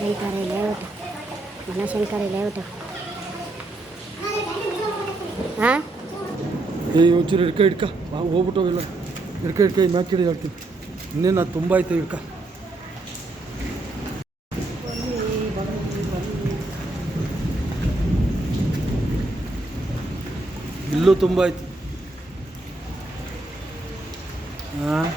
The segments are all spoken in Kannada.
ಮನಶಂಕರಿ ಲೇಔಟ್ ಮನಶಂಕರಿ ಲೇಔಟ್ ಹಾಂ ಏ, ಒಂಚೂರು ಹಿಡ್ಕ ಇಡ್ಕ ಬಾ ಹೋಗ್ಬಿಟ್ಟೋಗಿಲ್ಲ ಹಿಡ್ಕ ಹಿಡ್ಕ ಮ್ಯಾಚ್ ಹಿಡಿದು ಹೇಳ್ತೀನಿ. ಇನ್ನೇನು ಅದು ತುಂಬ ಐತೆ ಹಿಡ್ಕ. ಇಲ್ಲೂ ತುಂಬ ಐತಿ ಹಾಂ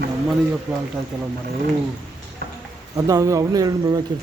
ನಮ್ಮನೆಗೆ ಪ್ಲಾಂಟ್ ಆಯ್ತಲ್ಲ ಮರ ಅದನ್ನ ಅವನೇ ಹೇಳಿ ಮ್ಯಾಕೆ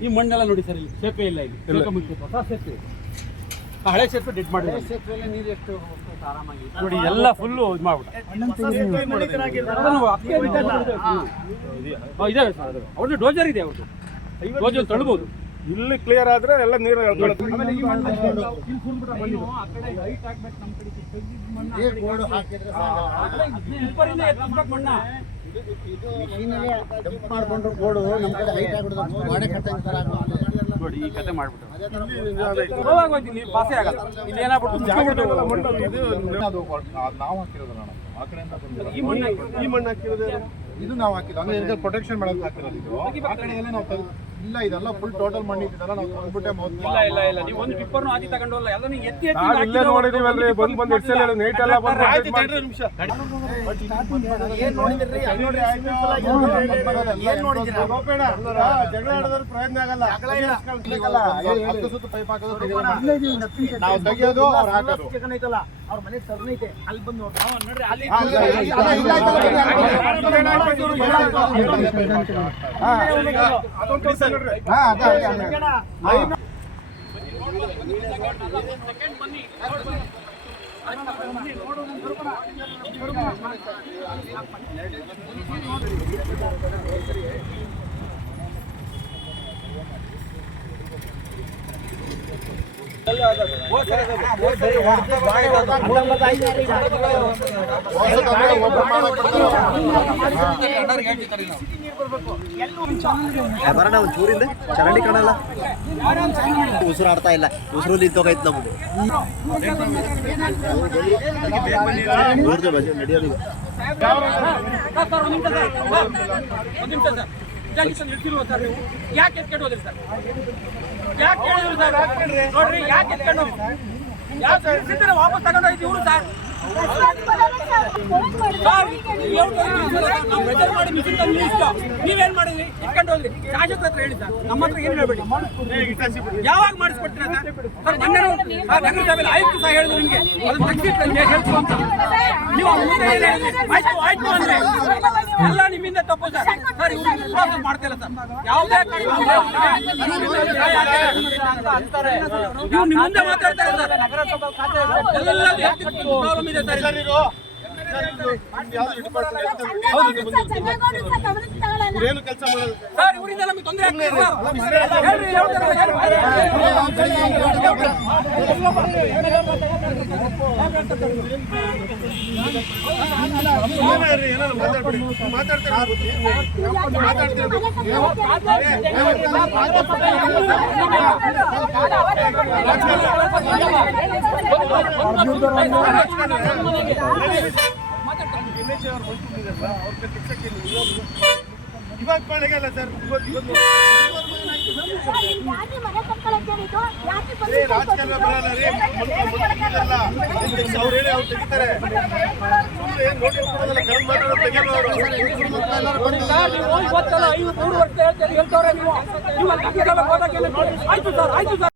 ಈ ಮಣ್ಣೆಲ್ಲ ನೋಡಿ ಸರ್ ಇಲ್ಲಿ ಸೇಪೆ ಇಲ್ಲ ಇಲ್ಲಿ. ಬೇಕಾಬಿಟ್ಟು ಹೊಸ ಸೇಪೆ. ಹಳೆ ಸೇತುವೆ ಡೆಡ್ ಮಾಡಿ ನೋಡಿ ಎಲ್ಲ ಫುಲ್ಲು ಇದು ಮಾಡ್ಬಿಟ್ಟು ಇದಾವೆ ಸರ್ ಅವ್ರದ್ದು ಡೋಜರ್ ಇದೆ ಅವ್ರದ್ದು. ಡೋಜರ್ ತಳ್ಬೋದು. ಇಲ್ಲಿ ಕ್ಲಿಯರ್ ಆದ್ರೆ ಎಲ್ಲ ನೀರು. ಮಾಡ್ಕೊಂಡ್ರು ನಮ್ಮ ಕಡೆ ಹೈಟ್ ಆಗ್ಬಿಡುತ್ತೆ ಗೋಡೆ ಕಟ್ಟಂಗೆ ನೋಡಿ ಈ ಕತೆ ಮಾಡ್ಬಿಟ್ಟು. ಅದು ನಾವು ಆ ಕಡೆಯಿಂದ ಬಂದಿರೋದು. ಈ ಮಣ್ಣು ಹಾಕಿರೋದು. ಈ ಮಣ್ಣು ಹಾಕಿರೋದು ಇದು ನಾವು ಹಾಕಿದ್ರೆ ಅಂದ್ರೆ ಪ್ರೊಟೆಕ್ಷನ್ ಮಾಡೋದು ಹಾಕಿರೋದು ಇದು. ಆ ಕಡೆ ಎಲ್ಲ ನಾವು ಇಲ್ಲ ಇದೆಲ್ಲ ಫುಲ್ ಟೋಟಲ್ ಮಣ್ಣು ನಾವು ಮೊದ್ಲು ಇಲ್ಲ ಇಲ್ಲ ಇಲ್ಲ ನೀವು ಒಂದು ಟಿಪ್ಪರ್ನು ಆದಿ ತಗೊಂಡಲ್ಲ ಎಲ್ಲಾನು ಎತ್ತಿ ಎತ್ತಿ ನಾವ್ ಇಲ್ಲೇ ಹಾಕಿರೋ ನೋಡಿದೀವಲ್ರಿ, ಬಂದು ಬಂದ್ night ಎಲ್ಲ ಬಂದ್ ಆಯ್ತು, ಬಂದ್ ತಡ್ರಿ ನಿಮಿಷ. ಏನ್ ನೋಡಿದ್ರಿ ಅಲ್ಲಿ ನೋಡ್ರಿ ಏನ್ ನೋಡಿದಿರ ಗೋಪೇಣ, ಜಗಳ ಆಡೋದ್ರ ಪ್ರಯತ್ನ ಆಗಲ್ಲ ಹತ್ತು ಸುತ್ತು ಪೈಪ್ ಹಾಕೋದು. ನಾವು ತೆಗಿಯೋದು ಅವ್ರು ಹಾಕೋದು ಐತಲ್ಲ ಅವ್ರ ಮನೆ ಸರ್ನ ಐತೆ ಅಲ್ಲಿ ಬಂದು ನೋಡ್ರಿ ಹಾ, ಅಲ್ಲಿ ಅದೊಂದು ಹಾ, ಅದೇ, ಅದೇ, ಅದೇ. ಹೊಸದಂದ್ರೆ open ಮಾಡಕ್ ಬಿಡ್ತಾರೆ. ಬರೋಣ ಒಂದು ಚೂರಿಂದ? ಚರಂಡಿ ಕಾಣಲ್ಲ? ಉಸಿರಾಡ್ತಾ ಇಲ್ಲ. ಉಸಿರು ನಿಂತೋಗೈತೆ ನಮ್ದು ನಡೆಯೋದು? ಯಾಕೆ ಸರ್? ಯಾಕೆ ಹೇಳಿದ್ರು ಸರ್? ನೋಡ್ರಿ, ಯಾಕೆ ಎತ್ಕೊಂಡು? ಯಾಕೆ ಸಿದ್ಧರ ವಾಪಸ್ ತಗೊಂಡೋಯ್ತು ಇವರು ಸರ್. ನೀವೇನ್ ಮಾಡಿದ್ರಿ? ಇಟ್ಕೊಂಡು ಹೋದ್ರಿ. ಶಾಸಕರ ಹತ್ರ ಹೇಳಿ ಸರ್. ನಮ್ಮ ಹತ್ರ ಏನ್ ಹೇಳ್ಬೇಡಿ? ಯಾವಾಗ ಮಾಡಿಸ್ಕೊಡ್ತೀರಾ ಸರ್? ಮೊನ್ನೆ ಆಯುಕ್ತ ಸಹ ಹೇಳಿದ್ರು ನಿಮಗೆ. ಅದನ್ನ ತೆಗ್ದಿಟ್ಟು ಹೇಳ್ತು ಅಂತ. ನೀವು? ಆಯ್ತು ಆಯ್ತು ಅಂದ್ರೆ. ಎಲ್ಲ ತಪ್ಪು ಸರ್ ಸರ್ ಮಾಡ್ತಿಲ್ಲ ಸರ್. ಯಾವುದೇ ಅಂತಾರೆ. ನೀವು ನಿಮ್ಮ ಮುಂದೆ ಮಾತಾಡ್ತಾರೆ ಸರ್. ಎಲ್ಲ ಪ್ರಾಬ್ಲಮ್ ಇದೆ. ಸರ್. ಇಲ್ಲಿ. ಏನು ಕೆಲಸ ಮಾಡೋದು ಸರ್ ಇವರಿಂದ ನಮಗೆ ತೊಂದರೆ ಆಗ್ತಿದೆ ಸರ್. ಹೇಳ್ರಿ, ಹೇಳ್ತಾರೆ, ಏನಾದ್ರು ಮಾತಾಡ್ಬಿಡಿ ಮಾತಾಡ್ತಾರೆ. ಇವಾಗ ಪಾಳಿಗೆಲ್ಲ ಸರ್. ಇವತ್ತು ಏ, ರಾಜಕಾರಣ ಬರಲ್ಲ ರೀ. ಮುಗಿದಲ್ಲ ಅವ್ರು ಹೇಳಿ ಅವ್ರು ತೆಗಿತಾರೆ ಏನ್ ಕೊಡೋದಲ್ಲ? ತೆಗಿಯಲ್ಲ ಅವರು. ಮೂರು ವರ್ಷ ಹೇಳ್ತಾರೆ ಹೇಳ್ತವ್ರೆ ನೀವು. ಆಯ್ತು ಸರ್ ಆಯ್ತು ಸರ್.